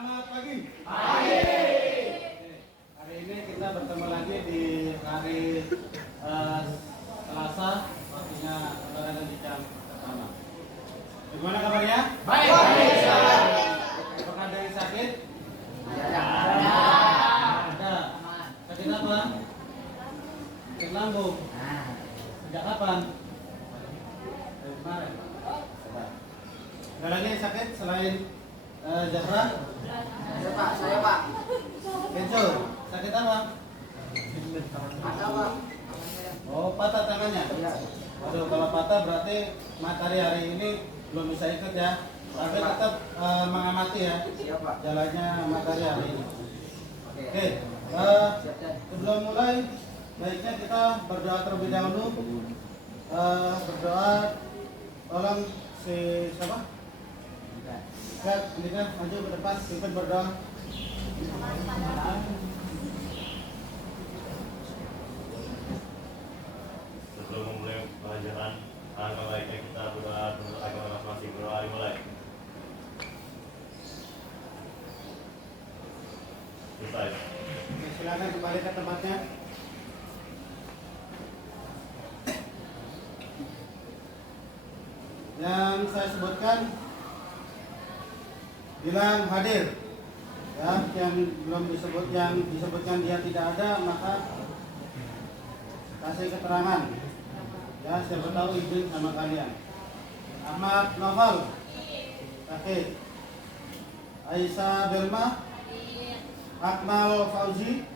Selamat pagi. Pagi. Hari ini kita bertemu lagi di hari Selasa, waktunya olahraga di jam pertama. Bagaimana kabarnya? Baik. Apakah ada yang sakit? Ada. Ada. Sakit apa? Sakit lambung. Sejak kapan? Dari kemarin. Ada lagi yang sakit selain Zahra? Saya Pak. Kenzo, sakit apa? Ada Pak. Oh, patah tangannya? Iya. Waduh, kalau patah berarti matahari hari ini belum bisa ikut ya. Tapi tetap mengamati ya Siap Pak. jalannya matahari hari ini. Oke. Oke, sebelum mulai baiknya kita berdoa terlebih dahulu. Berdoa, tolong si siapa? Kak, ini kan maju ke depan, pimpin berdoa. Sebelum memulai pelajaran, alangkah baiknya kita berdoa untuk agama masing-masing. Berdoa dimulai. Selesai. Oke, silakan kembali ke tempatnya. Yang saya sebutkan bilang hadir. Ya, yang belum disebut, yang disebutkan dia tidak ada, maka kasih keterangan. Ya, siapa tahu izin sama kalian. Ahmad Novel, sakit. Aisyah Belma, Akmal Fauzi,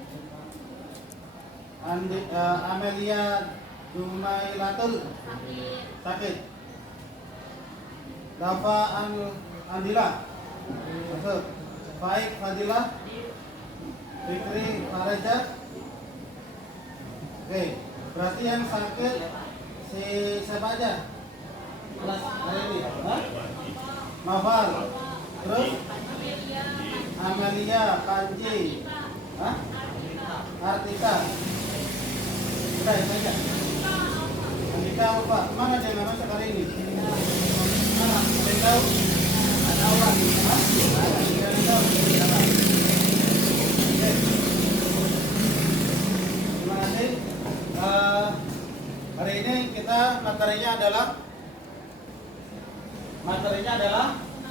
Amelia Dumailatul, sakit. Dafa Andila, masuk. Faik Fadilah, Fikri Fareja. Oke, berarti yang sakit si siapa aja? Kelas hari ini, hah? Mafal, terus Amelia, Panji, hah? Artika. Udah itu aja. Andika lupa, mana dia namanya sekali ini? Mana? Ada yang tahu? Ada orang? Hah? Ada yang tahu? Oke. Terima kasih. Hari ini kita materinya adalah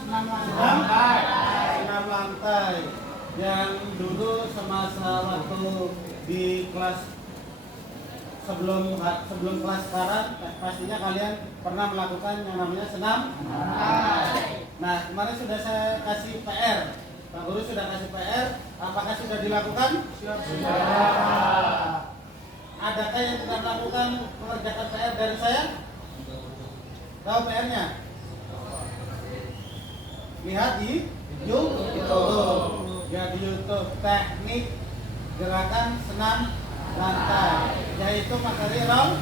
senam lantai yang dulu semasa waktu di kelas sebelum kelas sekarang pastinya kalian pernah melakukan yang namanya senam. Nah, kemarin sudah saya kasih PR, Pak Guru sudah kasih PR, apakah sudah dilakukan? Sudah. Adakah yang tidak melakukan mengerjakan PR dari saya? Tahu PR-nya? Lihat di YouTube. Ya, di YouTube teknik gerakan senam lantai, yaitu materi roll.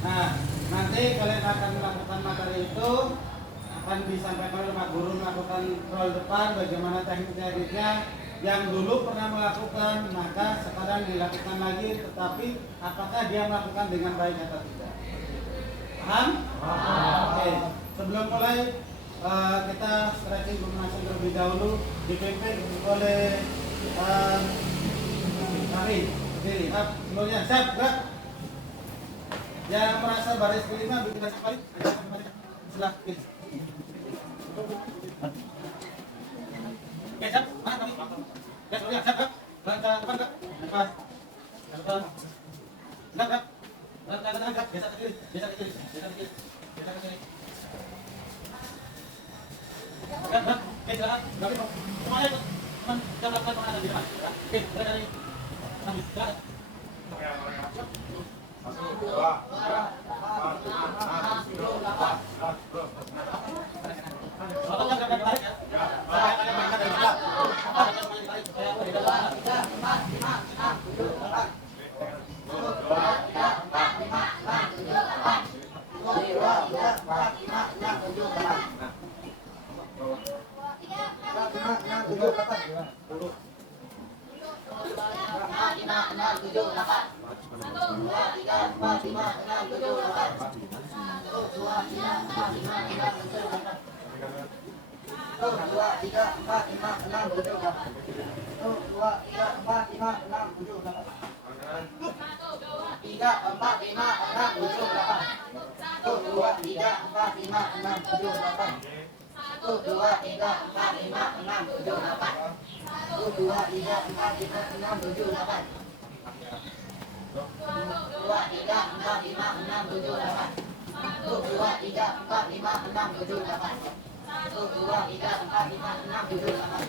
Nah, nanti kalian akan melakukan materi itu, akan disampaikan oleh Pak Guru melakukan roll depan, bagaimana teknik-tekniknya yang dulu pernah melakukan, maka sekarang dilakukan lagi, tetapi apakah dia melakukan dengan baik atau tidak? Paham? Oke. Sebelum mulai kita stretching pemanasan terlebih dahulu, dipimpin oleh Kami berdiri. Sebelumnya siap, gerak. Yang merasa baris kelima bikin baris balik. Sebelah kiri. Oke, siap. Mana kami? Ya, sebelumnya siap, gerak. Langkah depan, gerak. Lepas. Depan. Gerak, gerak. Langkah ke kanan, gerak. Geser ke kiri. Geser ke kiri. Geser ke kiri. Geser ke kiri. Gerak, gerak. Oke, silakan. Berarti semuanya ikut. Teman, jangan lakukan pengalaman di depan. Oke, gerak dari gerak. 1, 2, 3, 4, 5, 6, 7, 8. 1, 2, 3, 4, 5, 6, 7, 8. 3, 4, 5, 6, 7, 8. 1, 2, 3, 4, 5, 6, 7, 8. 1, 2, 3, 4, 5, 6, 7, 8. 1, 2, 3, 4, 5, 6, 7, 8. 2, 3, 4, 5, 6, 7, 8. 1, 2, 3, 4, 5, 6, 7, 8. 1, 2, 3, 4, 5, 6, 7, 8. 1, 2, 3, 4, 5, 6, 7, 8.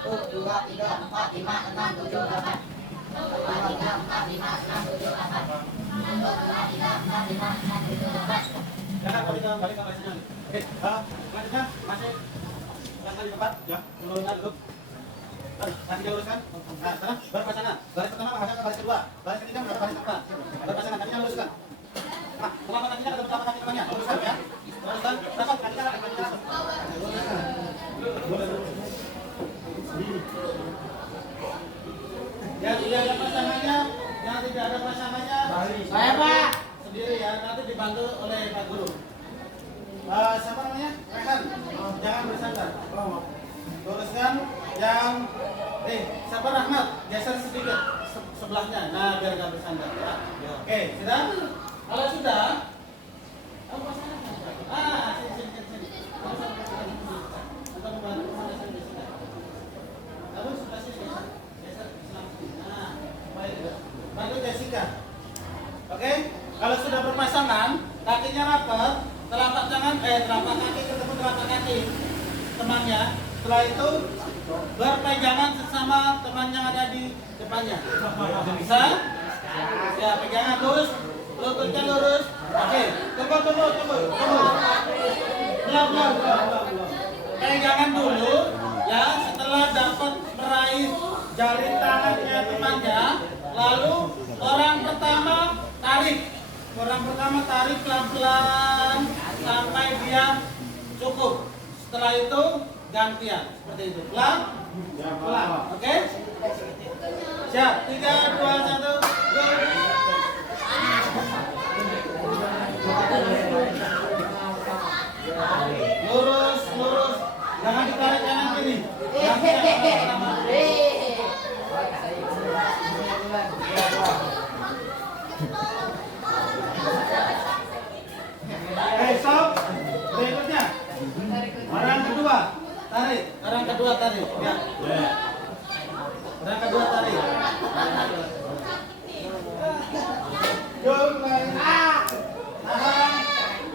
1, 2, 3, 4, 5, 6, 7, 8. 1, 2, 3, 4, 5, 6, 7, 8. Jangan balik ke barisnya. Oke, selanjutnya masih di tempat ya, luruskan dulu. Masih diluruskan. Nah, sekarang berpasangan. Baris pertama menghadap ke baris kedua. Baris ketiga menghadap ke baris keempat. Berpasangan, kakinya luruskan. Nah, telapak kakinya ke telapak kaki temannya. Luruskan ya. Luruskan. Langsung kakinya langsung. Yang tidak ada pasangannya, Saya, Pak. sendiri ya, nanti dibantu oleh Pak Guru. Siapa namanya? Rehan. Jangan bersandar. Luruskan yang siapa Rahmat? Geser sedikit sebelahnya. Nah, biar gak bersandar ya. Oke, sudah? Kalau sudah, kamu pasangan. Sini. Kamu sampai sini. Atau membantu sini. Kamu sudah sini. Geser Islam sini. Nah, baik. Bantu Jessica. Oke? Kalau sudah berpasangan, kakinya rapat, telapak kaki ketemu telapak kaki temannya. Setelah itu berpegangan sesama teman yang ada di depannya. Bisa? Ya, pegangan lurus, lututnya lurus. Oke, tunggu. Belum. Pegangan dulu, ya. Setelah dapat meraih jari tangannya temannya, lalu orang pertama tarik pelan-pelan sampai dia cukup. Setelah itu gantian seperti itu, pelan. Oke? Siap, 3, 2, 1, go. Lurus, jangan ditarik kanan kiri. Stop. Berikutnya. Orang kedua tarik. Ya. Orang kedua tarik.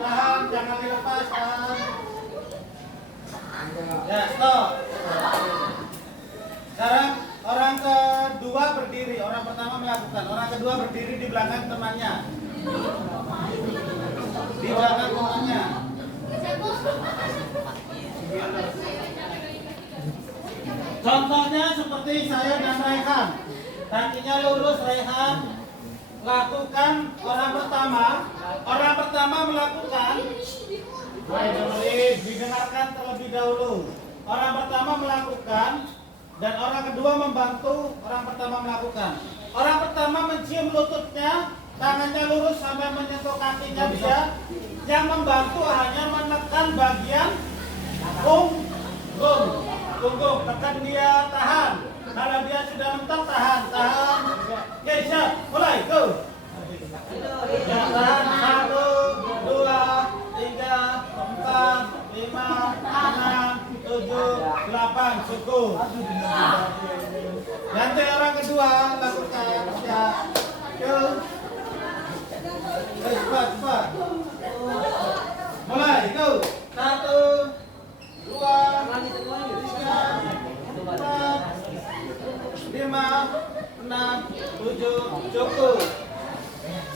Tahan, jangan dilepas. Ya, stop. Sekarang orang kedua berdiri. Orang pertama melakukan. Orang kedua berdiri di belakang temannya. Contohnya seperti saya dan Rehan. Kakinya lurus, Rehan lakukan orang pertama melakukan. Didengarkan terlebih dahulu. Orang pertama melakukan dan orang kedua membantu orang pertama melakukan. Orang pertama mencium lututnya, tangannya lurus sampai menyentuh kakinya dia. Yang membantu hanya menekan bagian punggung. Tekan dia, tahan. Kalau dia sudah mentok, tahan. Oke, siap. Mulai, go. Ya, tahan. 1, 2, 3, 4, 5, 6, 7, 8. Cukup. Nanti orang kedua lakukan. Siap. Go. Cepat. Mulai, go. 1, 2, 3, 4, 5, 6, 7. Cukup.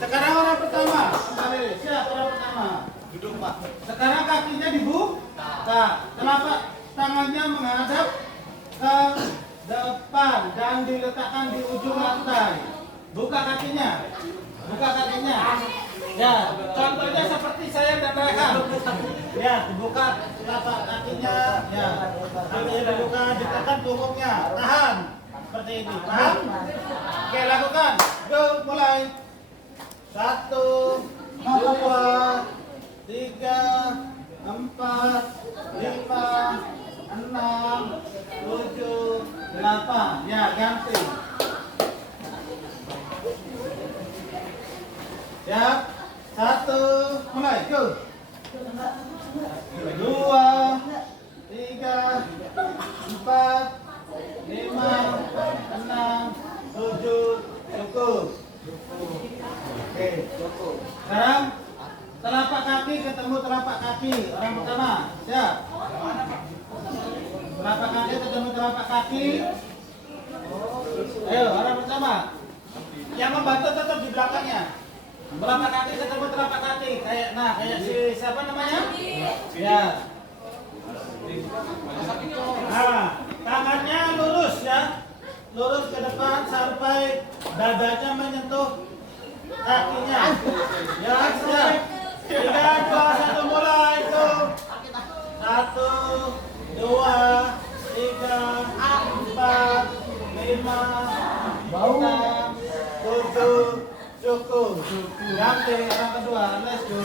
Sekarang orang pertama. Kembali. Siap, orang pertama. Duduk, Pak. Sekarang kakinya dibuka. Telapak tangannya menghadap ke depan dan diletakkan di ujung lantai. Buka kakinya. Ya, contohnya seperti saya dan Rehan. Ya, dibuka telapak kakinya. Ya, kakinya dibuka, ditekan punggungnya. Tahan. Seperti ini. Paham? Oke, lakukan. Go, mulai. 1, 2, 3, 4, 5, 8. Ya, ganti. Siap. 1, mulai, go. 2, 3, 4, 5, 6, 7, cukup. Oke, cukup. Sekarang telapak kaki ketemu telapak kaki. Orang pertama, siap. Telapak kaki ketemu telapak kaki. Ayo, orang pertama. Yang membantu tetap di belakangnya. Telapak kaki ketemu telapak kaki. Kayak si siapa namanya? Ya. Nah, tangannya lurus ya. Lurus ke depan sampai dadanya menyentuh kakinya. Ya, siap. 3, 2, 1, mulai. Itu. 1, 2, 3, 4, 5, 6, 7, cukup. Ganti orang kedua. Let's go.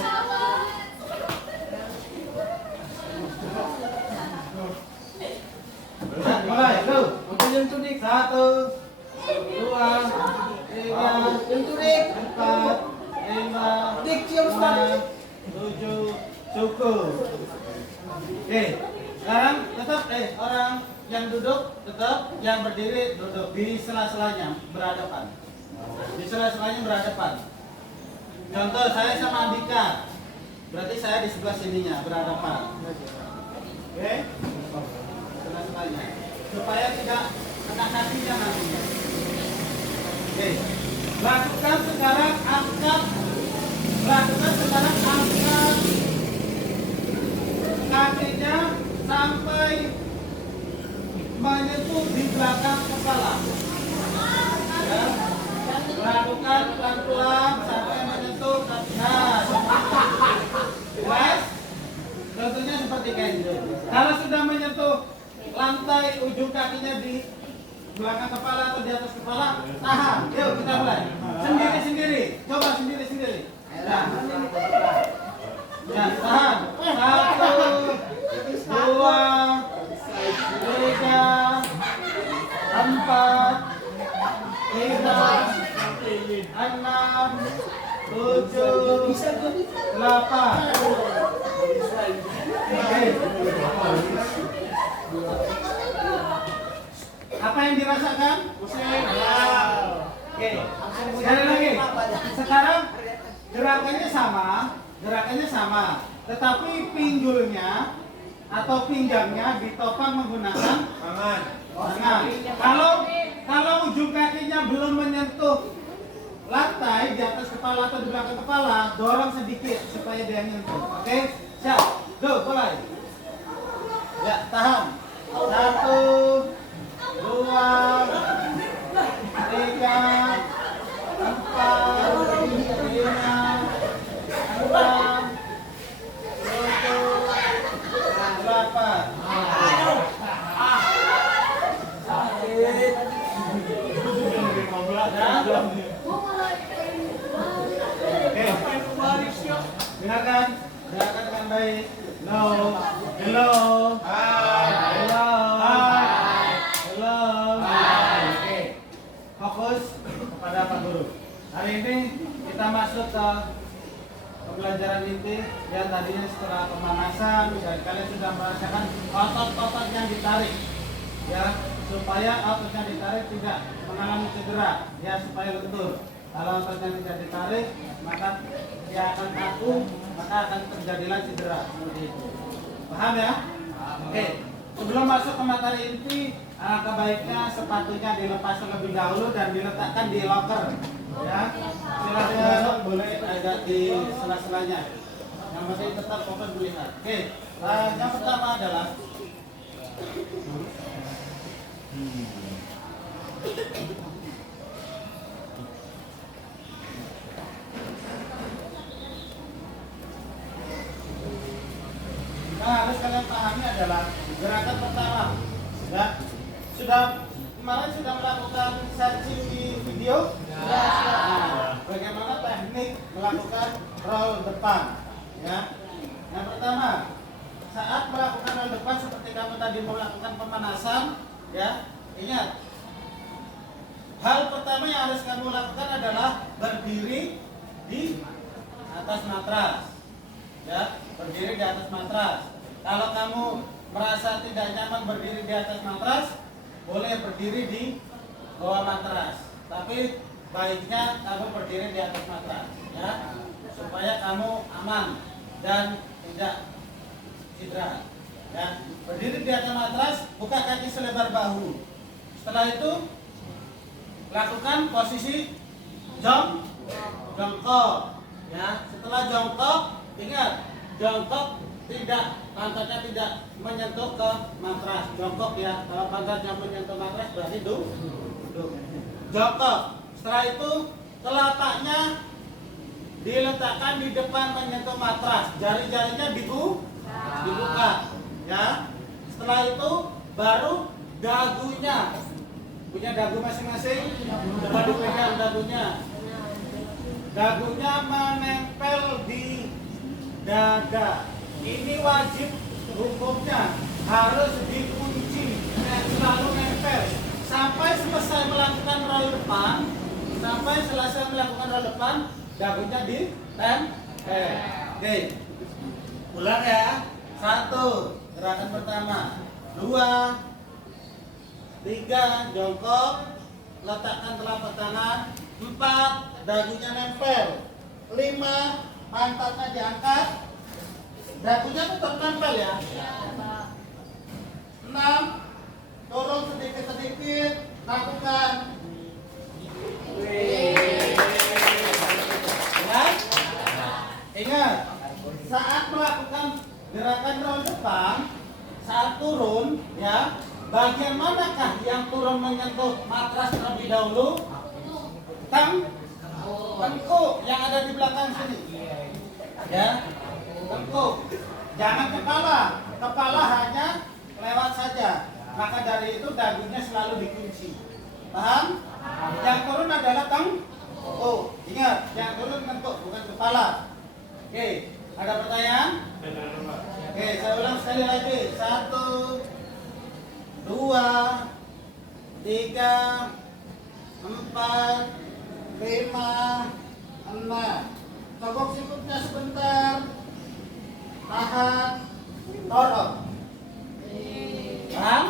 Mulai, go. 1, 2, 3, 4, 5, 6, 7, cukup. Oke, sekarang tetap orang yang duduk tetap, yang berdiri duduk di sela-selanya berhadapan. Di sela-selanya berhadapan. Contoh saya sama Andika, berarti saya di sebelah sininya berhadapan. Oke, sela-selanya supaya tidak kena kakinya nantinya. Oke, lakukan sekarang angkat kakinya sampai menyentuh di belakang kepala. Ya. Lakukan pelan-pelan sampai menyentuh nah, jelas? Contohnya seperti kayak gitu. Kalau sudah menyentuh lantai ujung kakinya di belakang kepala atau di atas kepala, tahan. Yuk kita mulai. Sendiri-sendiri. Coba sendiri-sendiri. Nah. Ya, tahan. 1, 2, 3, 4, 5, 6, 7, 8. Apa yang dirasakan? Pusing. Oke. Sekali lagi. Sekarang gerakannya sama, tetapi pinggulnya atau pinggangnya ditopang menggunakan tangan. Kalau ujung kakinya belum menyentuh lantai di atas kepala atau di belakang kepala, dorong sedikit supaya dia nyentuh. Oke, siap. Go, mulai. Ya, tahan. 1, 2, 3, 4, 5, 6, 7, 8. Dengarkan dengan baik. Hello. Oke. Fokus kepada Pak Guru. Hari ini kita masuk ke pembelajaran inti yang tadinya setelah pemanasan, kalian sudah merasakan otot-otot yang ditarik, ya, supaya ototnya ditarik tidak mengalami cedera, ya, supaya lentur. Kalau ototnya tidak ditarik, maka dia akan kaku, maka akan terjadilah cedera seperti itu. Paham ya? Oke. Sebelum masuk ke materi inti, alangkah baiknya sepatunya dilepas terlebih dahulu dan diletakkan di loker. Ya, silakan boleh ada di sela-selanya. Yang penting tetap fokus melihat. Oke, yang pertama adalah harus kalian pahami adalah gerakan pertama. Ya, kemarin sudah melakukan searching di video. Nah, bagaimana teknik melakukan roll depan? Ya, yang pertama, saat melakukan roll depan seperti kamu tadi melakukan pemanasan, ya, Ingat, hal pertama yang harus kamu lakukan adalah berdiri di atas matras. Ya, berdiri di atas matras. Kalau kamu merasa tidak nyaman berdiri di atas matras, boleh berdiri di bawah matras. Tapi baiknya kamu berdiri di atas matras, ya, supaya kamu aman dan tidak cedera. Ya, berdiri di atas matras, buka kaki selebar bahu. Setelah itu lakukan posisi jongkok. Ya, setelah jongkok, ingat jongkok tidak, pantatnya tidak menyentuh ke matras. Jongkok ya, kalau pantatnya menyentuh matras berarti duduk. Jongkok. Setelah itu telapaknya diletakkan di depan menyentuh matras. Jari-jarinya dibuka. Ya. Setelah itu baru dagunya. Punya dagu masing-masing. Coba dipegang dagunya. Dagunya menempel di dada. Ini wajib hukumnya, harus dikunci dan selalu nempel sampai selesai melakukan roll depan. Sampai selesai melakukan roll depan, dagunya ditempel. Oke, ulang ya. 1, gerakan pertama. 2, 3, jongkok, letakkan telapak tangan. 4, dagunya nempel. 5, pantatnya diangkat, dagunya tetap nempel ya. 6, turun sedikit-sedikit, lakukan. Ingat, saat melakukan gerakan roll depan, saat turun, ya, bagian manakah yang turun menyentuh matras terlebih dahulu? Tengkuk yang ada di belakang sini. Ya, tengkuk. Jangan kepala. Kepala hanya lewat saja. Maka dari itu dagunya selalu dikunci. Paham? Yang turun adalah tengkuk. Ingat, yang turun tengkuk bukan kepala. Oke, ada pertanyaan? Oke, saya ulang sekali lagi. 1, 2, 3, 4, 5, 6. Togok sikutnya sebentar. Tahan. Dorong. Paham?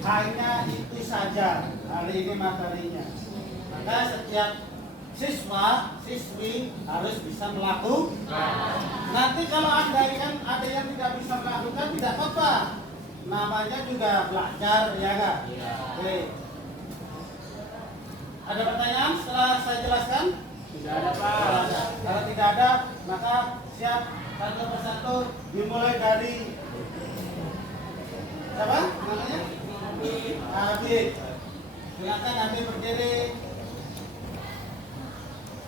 Hanya itu saja hari ini materinya. Maka setiap siswi harus bisa melakukan. Nanti kalau ada yang tidak bisa melakukan, tidak apa-apa. Namanya juga belajar, ya kan? Oke. Ada pertanyaan setelah saya jelaskan? Tidak ada, Pak. Kalau tidak ada, maka siap satu persatu dimulai dari siapa namanya? Habib. Silakan Habib berdiri.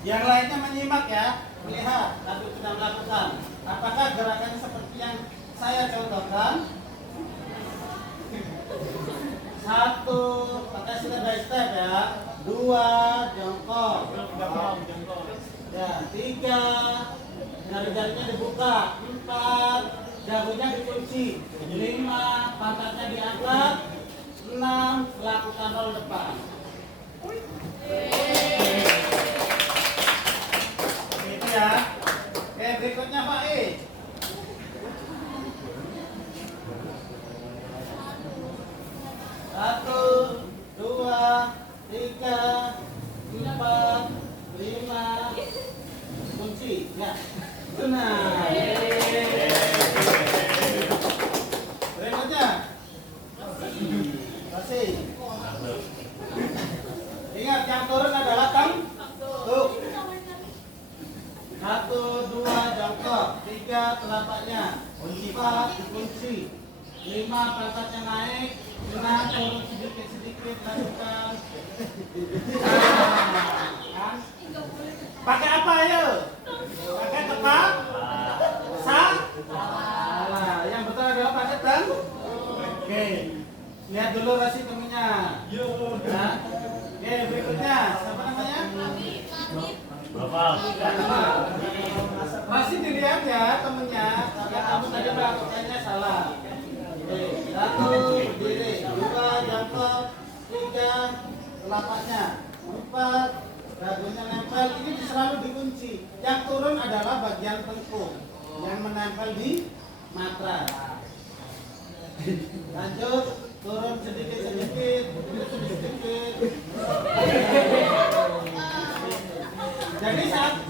Yang lainnya menyimak ya, melihat Habib sudah melakukan. Apakah gerakannya seperti yang saya contohkan? 1, pakai step by step ya. 2, jongkok. Ya, 3, jari-jarinya dibuka. 4, dagunya dikunci. 5, pantatnya diangkat. 6, lakukan roll depan. Itu ya. Oke, berikutnya Pak E. 1, 2, 3, 4, 5, kunci ya. Benar. Berikutnya kasih. Ingat yang turun adalah tengkuk. 1, 2, jongkok. 3, telapaknya. 4, dikunci. 5, pantatnya naik. 6, turun sedikit-sedikit, lakukan. Kan? Pakai apa ayo? Pakai tepat? Salah. Yang betul adalah pakai tengkuk. Oke. Lihat dulu rasi temennya. Nah. Oke, berikutnya siapa namanya? Bapak. Masih dilihat ya temennya, karena kamu tadi melakukannya salah. Oke, telapaknya. 4, dagunya nempel, ini selalu dikunci. Yang turun adalah bagian tengkuk yang menempel di matras. Lanjut, turun sedikit. Jadi saat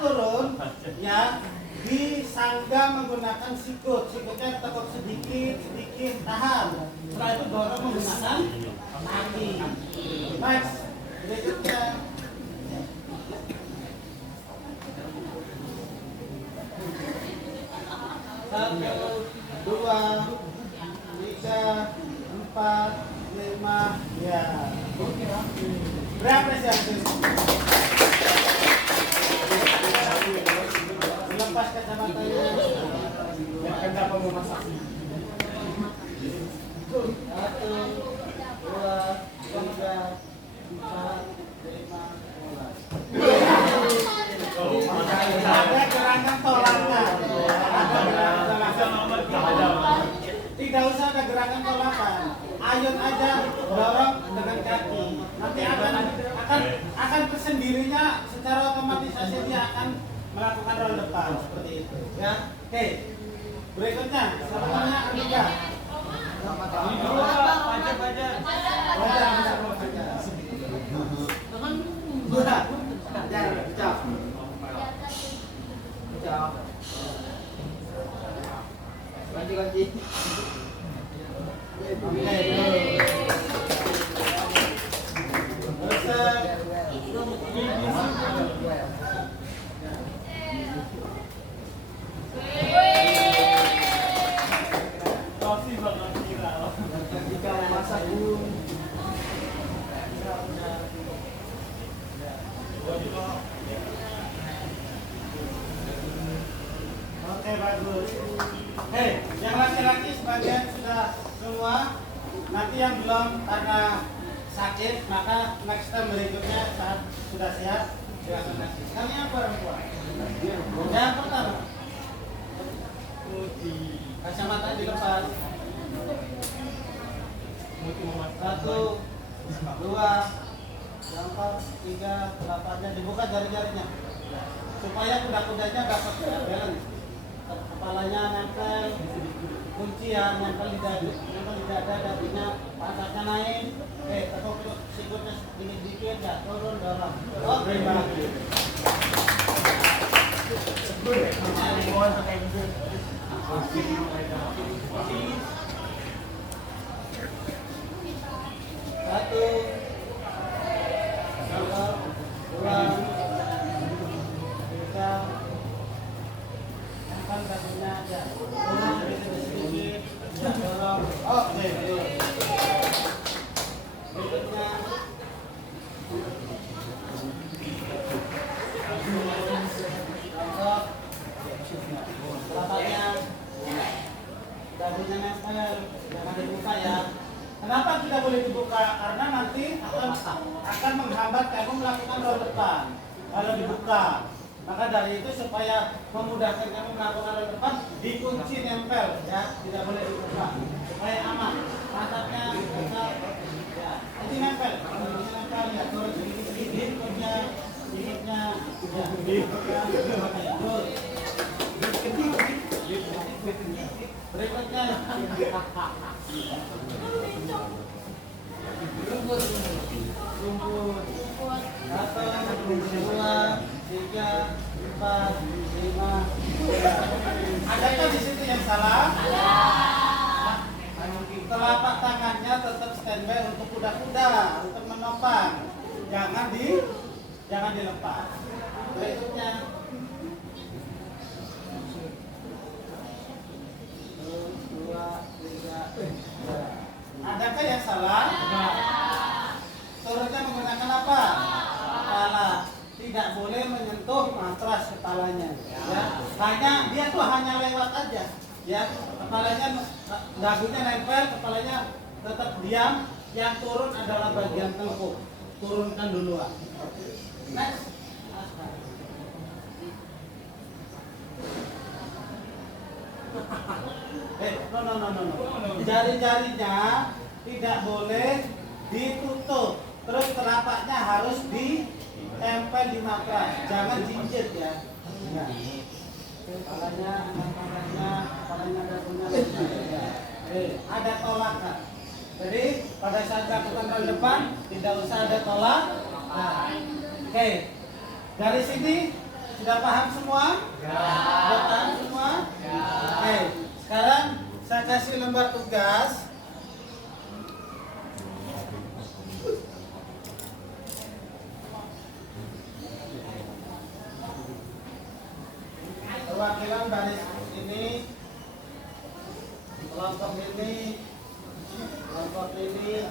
turun ya disangga menggunakan sikut. Sikutnya tekuk sedikit, tahan. Setelah itu dorong menggunakan kaki. Next, berikutnya. 1, 2, 3, 4, 5, ya. Berapa sih? Lepas kacamatanya. Kenapa mau masak? 1, 2, 3, 4, 5, mulai. Ada gerakan tolakan. Tidak usah ada gerakan tolakan. Ayun aja dorong dengan kaki. Nanti akan sendirinya secara otomatisasi dia akan melakukan roll depan seperti itu. Ya, oke. Berikutnya, siapa namanya? Andika. Oke, bagus. Hei, yang laki-laki sebagian sudah keluar. Nanti yang belum karena sakit, maka next time berikutnya saat sudah siap silakan kasih. Kalian apa perempuan? Yang pertama, kacamata dilepas. 1, 2, 4, 3, telapaknya dibuka jari-jarinya supaya kuda-kudanya dapat balance. Kepalanya nempel, kuncian nempel di dada, dagunya, pantatnya naik. Tekuk sikutnya sedikit-sedikit, ya turun dorong. Oke, bagus. 1, 2, 3, angkat kakinya aja, turun sedikit, ya dorong. Oke, berikutnya. Telapaknya, dagunya nempel, jangan dibuka ya. Kenapa tidak boleh dibuka? Karena nanti akan menghambat kamu melakukan roll depan. Kalau dibuka, maka dari itu supaya memudahkan kamu melakukan roll depan, dikunci nempel, ya, tidak boleh dibuka supaya aman. Pantatnya tetap, ya, ini nempel, ya, turun sedikit, ikutnya, berikutnya. Rumput. 1, 2, 3, 4, 5. Adakah di situ yang salah? Telapak tangannya tetap standby untuk kuda-kuda, untuk menopang. Jangan dilepas. Berikutnya. Adakah yang salah? Turunnya menggunakan apa? Kepala. Tidak boleh menyentuh matras kepalanya. Ya. Dia tuh hanya lewat aja. Ya, kepalanya, dagunya nempel, kepalanya tetap diam. Yang turun adalah bagian tengkuk. Turunkan duluan. Next. No. Jari-jarinya tidak boleh ditutup, terus telapaknya harus ditempel di matras, jangan jinjit ya. Nah, kepalanya dagunya ya. Ada tolakan. Jadi pada saat lakukan roll depan tidak usah ada tolak. Nah, oke, dari sini sudah paham semua? Sudah paham semua? Oke, sekarang saya kasih lembar tugas. Perwakilan baris ini, kelompok ini, kelompok ini.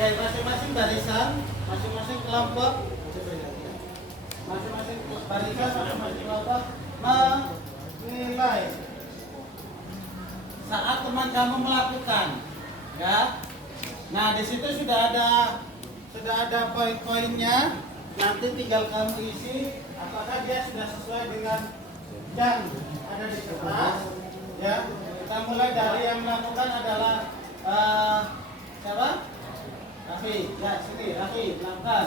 Oke, masing-masing barisan, masing-masing kelompok, masing-masing barisan, masing-masing kelompok menilai saat teman kamu melakukan, ya. Nah, di situ sudah ada poin-poinnya. Nanti tinggal kamu isi apakah dia sudah sesuai dengan yang ada di kertas, ya. Kita mulai dari yang melakukan adalah siapa? Raffi, ya sini Raffi, melakukan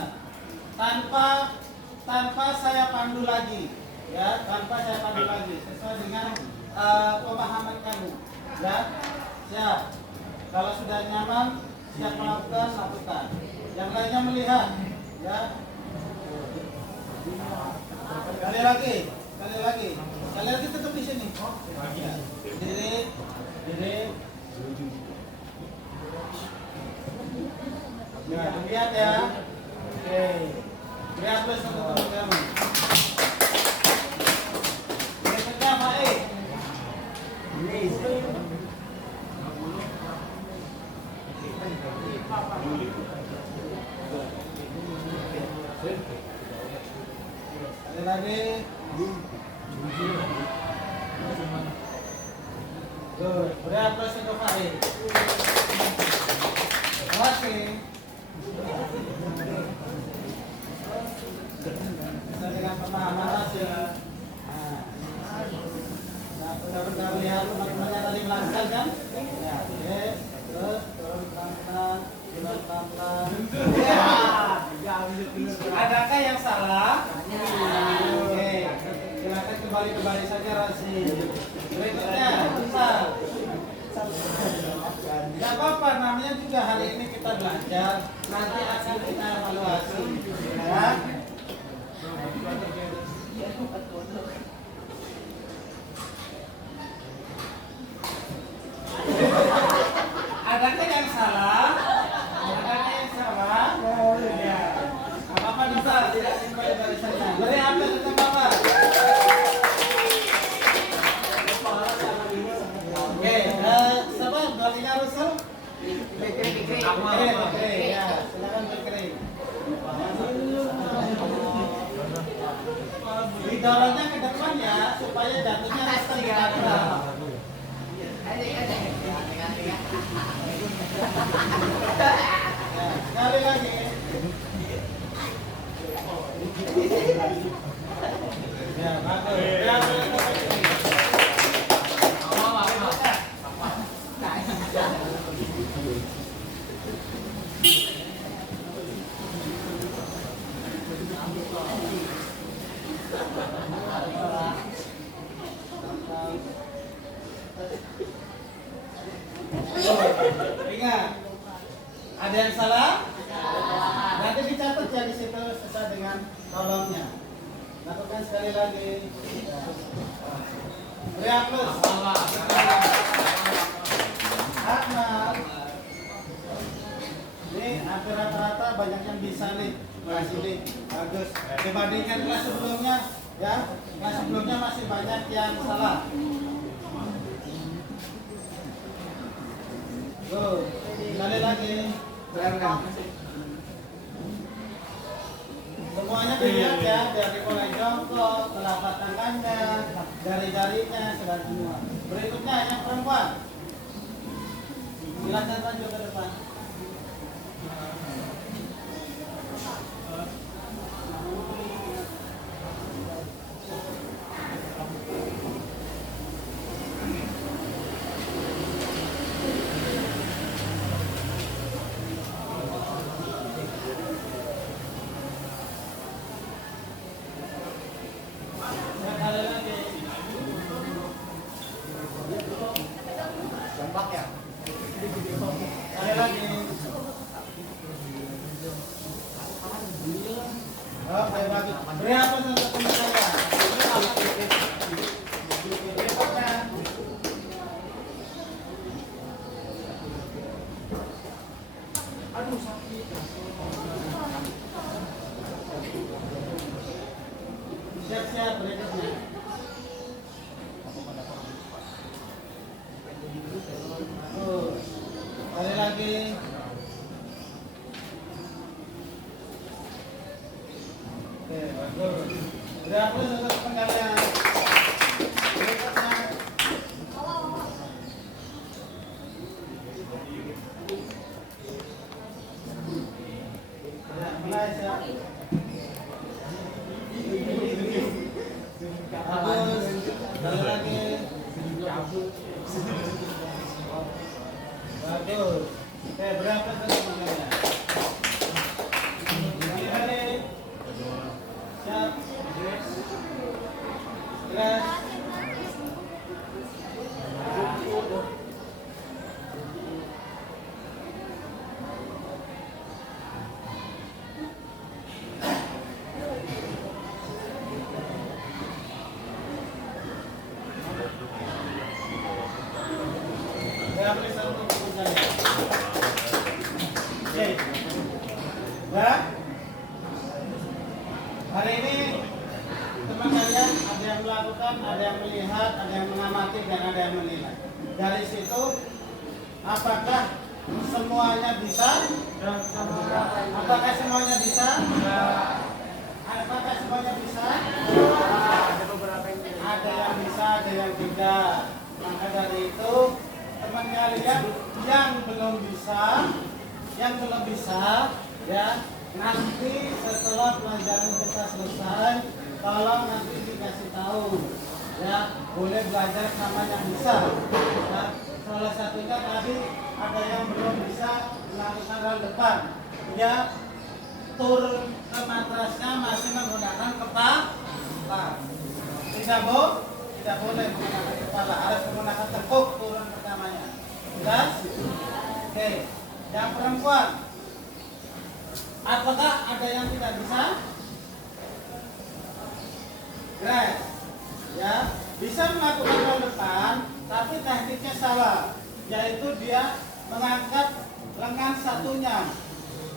tanpa saya pandu lagi, ya, tanpa saya pandu lagi, sesuai dengan pemahaman kamu, ya. Siap. Kalau sudah nyaman, siap melakukan, lakukan. Yang lainnya melihat, ya. Sekali lagi tetap di sini. Ya. Diri. Ya, lihat ya. Oke. Lihat plus untuk teman-teman. Berikutnya Pak E. Sekali lagi. Good. Beri aplaus untuk Pak E. Oke. Bisa dengan pemahaman hasil. Nah, benar-benar lihat teman-temannya tadi melakukan kan? Ya, oke. Terus turun pelan-pelan, turun pelan-pelan. Adakah yang salah? Oke. Silakan kembali ke barisannya Rasi. Berikutnya, bisa. Gak apa-apa, namanya juga hari ini kita belajar, nanti akan kita evaluasi, ya. Adakah yang salah? Adakah yang salah? Ya. Apa-apa bisa, tidak simpel barisannya. Beri apa untuk Bapak? Oke, siapa belakangnya Russell? Oke, ya, silakan berkering. Didorongnya ke depan ya, supaya jatuhnya rasa di atas. Ya, sekali lagi. Ya, bagus. Ya, ingat, ada yang salah? Nanti dicatat ya di situ sesuai dengan kolomnya. Lakukan sekali lagi. Beri aplaus. Akmal. Ini hampir rata-rata banyak yang bisa nih. Masih nih, bagus. Dibandingkan kelas sebelumnya, ya. Kelas sebelumnya masih banyak yang salah. Tuh, sekali lagi. Semuanya dilihat ya, dari mulai jongkok, telapak tangannya, jari-jarinya, sudah semua. Berikutnya yang perempuan. Silakan lanjut ke depan. Oke, bagus. Beri aplaus untuk teman saya. Berikutnya. Aduh, sakit. Siap-siap berikutnya. Sekali lagi. Oke, bagus. Beri aplaus untuk teman kalian. Berikutnya. Ya, mulai siap. Bagus. Sekali lagi. Bagus. Oke, berapa teman kalian? Ready? Siap. Gerak. Berapa satu teman kalian? Oke. Ya. Hari ini teman kalian ada yang melakukan, ada yang melihat, ada yang mengamati, dan ada yang menilai. Dari situ, apakah semuanya bisa? Apakah semuanya bisa? Apakah semuanya bisa? Ada yang bisa, ada yang tidak. Maka dari itu, teman kalian yang belum bisa, ya, nanti setelah pelajaran kita selesai, tolong nanti dikasih tahu, ya, boleh belajar sama yang bisa. Ya. Salah satunya tadi ada yang belum bisa melakukan hal depan, ya, turun ke matrasnya masih menggunakan kepala. Tidak boleh menggunakan kepala, harus menggunakan tepuk turun pertamanya. Jelas? Oke. Yang perempuan, apakah ada yang tidak bisa? Grace, ya, bisa melakukan hal depan, tapi tekniknya salah, yaitu dia mengangkat lengan satunya,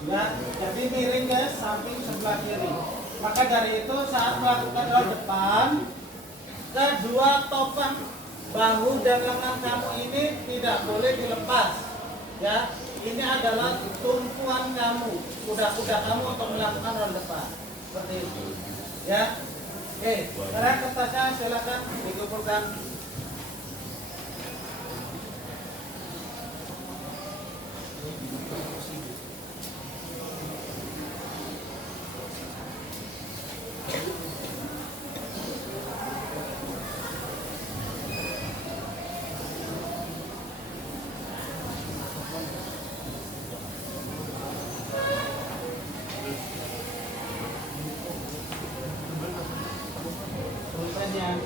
ya, jadi miring ke samping sebelah kiri. Maka dari itu saat melakukan hal depan, kedua topang bahu dan lengan kamu ini tidak boleh dilepas, ya. Ini adalah tumpuan kamu, kuda-kuda kamu untuk melakukan hal depan, seperti itu, ya. Oke, sekarang kertasnya silakan dikumpulkan. Pulpennya.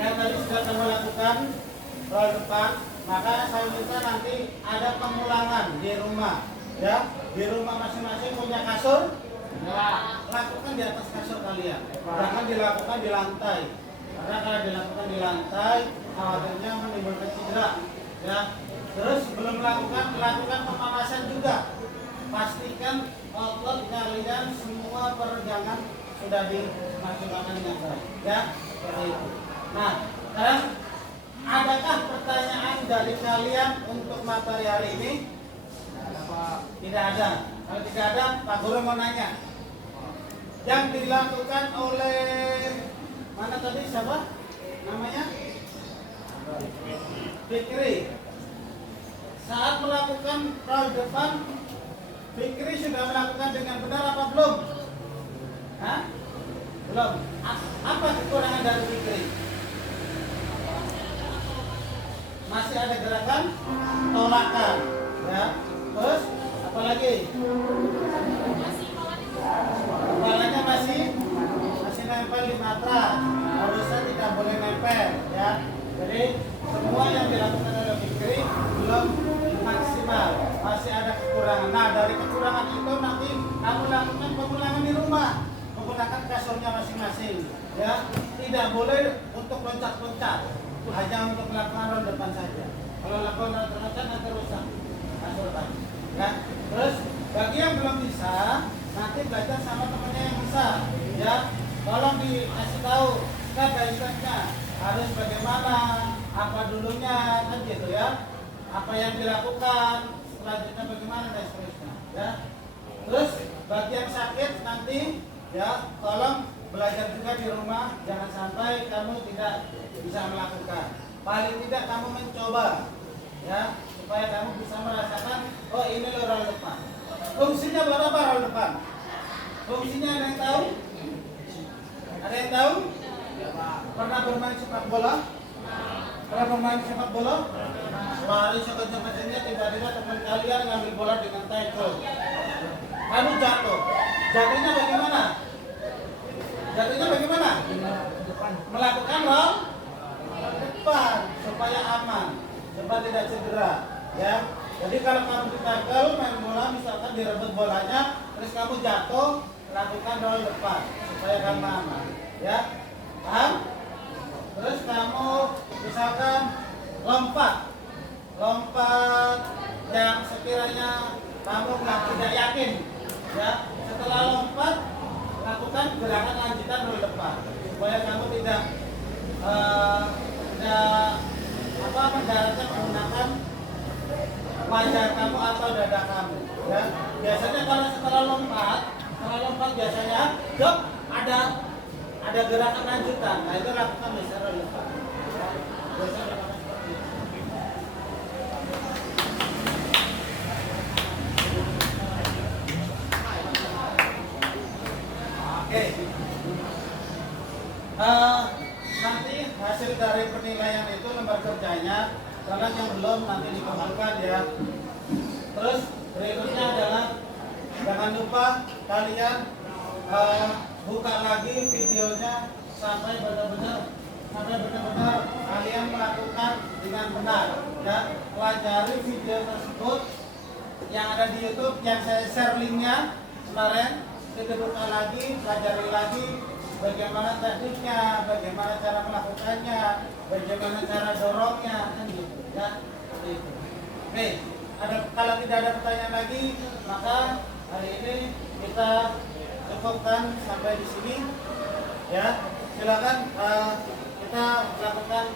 Yang tadi sudah kamu lakukan roll depan, maka saya minta nanti ada pengulangan di rumah, ya. Di rumah masing-masing punya kasur, lakukan di atas kasur kalian, jangan dilakukan di lantai, karena kalau dilakukan di lantai khawatirnya menimbulkan cedera, ya. Terus sebelum melakukan pemanasan juga, pastikan otot kalian semua peregangan sudah dimasukkan dengan baik, ya, seperti itu. Nah, sekarang adakah pertanyaan dari kalian untuk materi hari ini? Tidak ada. Kalau tidak ada, Pak Guru mau nanya. Yang dilakukan oleh mana tadi, siapa namanya? Fikri. Saat melakukan roll depan, Fikri sudah melakukan dengan benar apa belum? Hah? Belum. Apa kekurangan dari Fikri? Masih ada gerakan tolakan, ya. Terus apa lagi? ini. Ya, tidak boleh untuk loncat-loncat, hanya untuk melakukan roll depan saja. Kalau lakukan roll loncat nanti rusak. Ya. Terus bagi yang belum bisa, nanti belajar sama temannya yang bisa. Ya, tolong dikasih tahu step by stepnya harus bagaimana, apa dulunya, kan gitu ya. Apa yang dilakukan, selanjutnya bagaimana dan seterusnya. Ya. Terus bagi yang sakit nanti, ya tolong belajar juga di rumah, jangan sampai kamu tidak bisa melakukan. Paling tidak kamu mencoba, ya, supaya kamu bisa merasakan, oh ini loh roll depan. Fungsinya buat apa roll depan? Fungsinya ada yang tahu? Ada yang tahu? Pernah bermain sepak bola? Pernah bermain sepak bola? Lari sekejap-kejapnya tiba-tiba teman kalian ngambil bola dengan tackle. Kamu jatuh. Jatuhnya bagaimana? Jatuhnya bagaimana? Melakukan roll depan supaya aman, supaya tidak cedera. Ya. Jadi kalau kamu ditackle main bola, misalkan direbut bolanya, terus kamu jatuh, lakukan roll depan supaya kamu aman. Ya, paham? Terus kamu misalkan lompat yang sekiranya kamu tidak yakin. Ya, setelah lompat lakukan gerakan lanjutan roll depan supaya kamu tidak mendaratnya menggunakan wajah kamu atau dada kamu. Ya, biasanya kalau setelah lompat biasanya dok ada gerakan lanjutan. Nah itu lakukan misalnya roll depan. Ya, biasanya lakukan seperti itu. Oke. Nanti hasil dari penilaian itu lembar kerjanya, kalian yang belum nanti dikumpulkan ya. Terus berikutnya adalah jangan lupa kalian buka lagi videonya sampai benar-benar kalian melakukan dengan benar. Ya, pelajari video tersebut yang ada di YouTube yang saya share linknya kemarin. Kita buka lagi, pelajari lagi bagaimana tekniknya, bagaimana cara melakukannya, bagaimana cara dorongnya, kan gitu ya. Gitu. Oke, kalau tidak ada pertanyaan lagi, maka hari ini kita cukupkan sampai di sini. Ya, silakan kita lakukan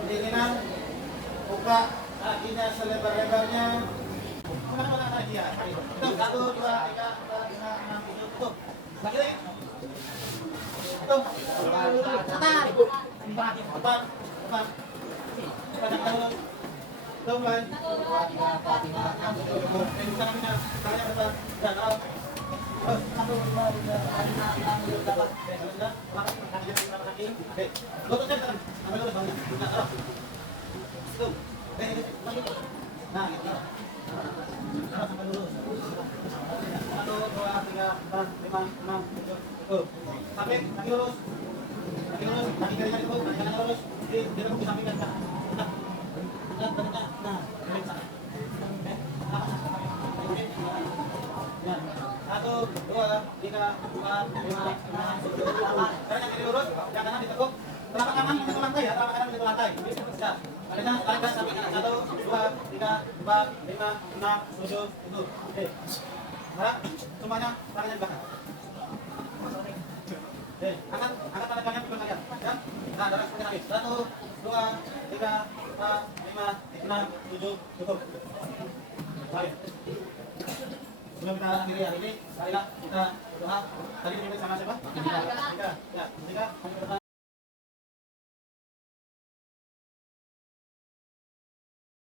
pendinginan, buka kakinya selebar-lebarnya. Satu, dua, tiga, empat, lima, enam, tujuh, tutup. Lagi lagi. Tutup. Empat. Tutup lagi. Satu, dua, tiga, empat, lima, enam, tujuh, tutup. Ini tangannya depan. Dan satu, dua, tiga, empat, lima, enam, tujuh, delapan. Oke, sudah. Kakinya kaki. Oke. Lututnya kan. Sampai lutut bangun. Nah, taruh. Tutup. Oke, ini lagi. Nah, gitu. Sampai lurus. 1, 2, 3, 4, 5, 6, 7, tutup. Sampai kaki lurus. Kaki kirinya ditutup, kaki kanan lurus. Dia tepuk samping kan. Nah, bisa. Oke. Nah, 1, 2, 3, 4, 5, 6, 7, 8. Sekarang yang kiri lurus, yang kanan ditekuk. Telapak kanan menyentuh lantai ya, telapak kanan menyentuh lantai. Ya. Kalian sampai kanan. 1, 2, 3, 4, 5, 6, 7, tutup. Oke. Nah, semuanya tangannya di belakang. Oke, angkat tangan kalian pukul kalian. Ya. Nah, darah seperti tadi. 1, 2, 3, 4, 5, 6, 7, tutup. Balik. Sebelum kita akhiri hari ini, marilah kita doa. Tadi dipimpin sama siapa? Tiga. Ya, tiga. Kami ke depan.